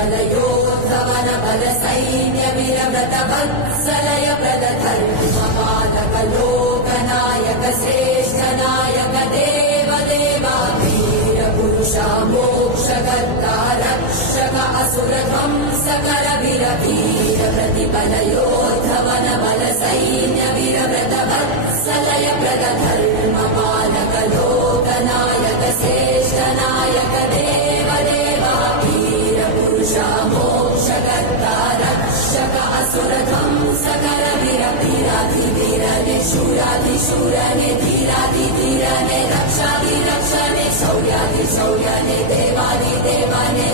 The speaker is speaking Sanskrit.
प्रतिबलयोद्धवन बल सैन्य वीरव्रत वत्सलय प्रदधर्मपालक लोकनायक श्रेष्ठ नायक देव देवा वीर पुरुषा मोक्षकर्ता रक्षक असुर ध्वंसकर वीर वीर प्रतिबलयोद्धवन बल सैन्य वीरव्रत वत्सलय प्रदधर्मपालक लोकनायक श्रेष्ठ नायक देव देवा वीर पुरुषा मोक्षकर्ता रक्षक असुर ध्वंसकर वीर वीराधिवीरने शूराधिशूरने धीराधिधीरने रक्षाधिरक्षणे शौर्याधिशौर्यने देवाधिदेवाने